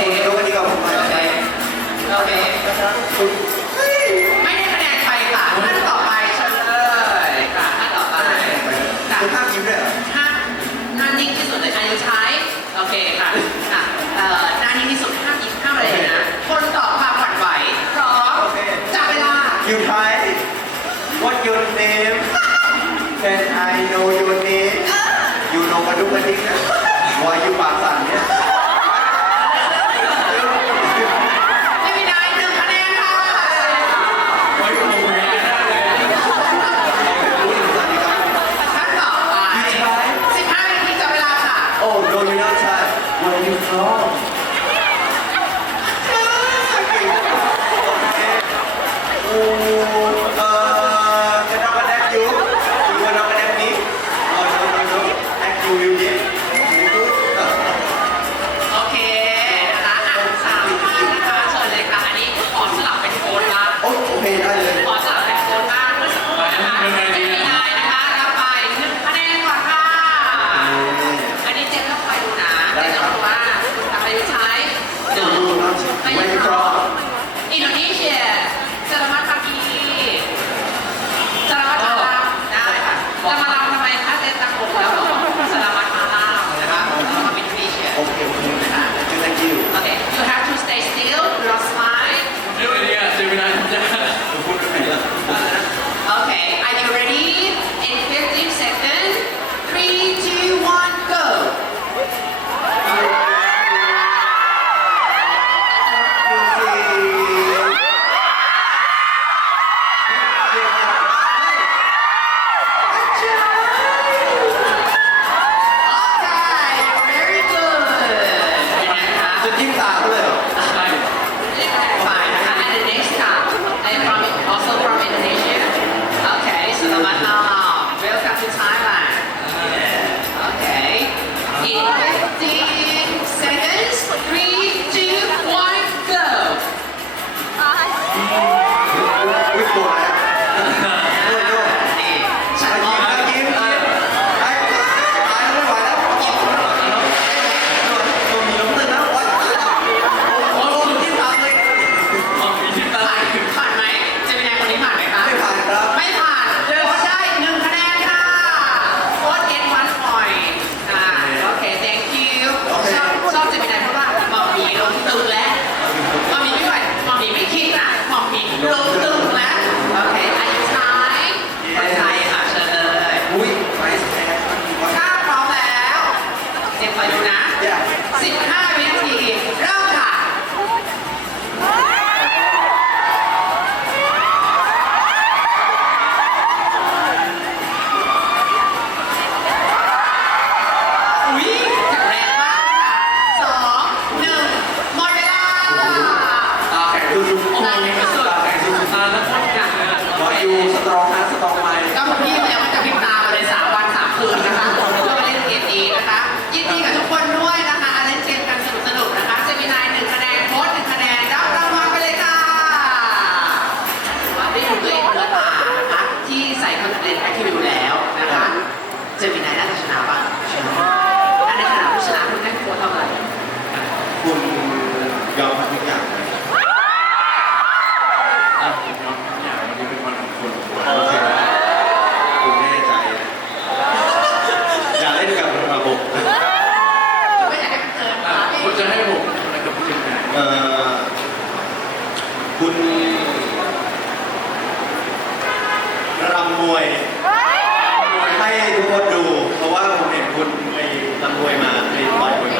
เห้รู้กันดีกว่าผมเข้ใจโอเค วยวยให้ทุกคนดู เพราะว่าผมเห็นคุณไปลำมวยมาไปต่อยมวยมา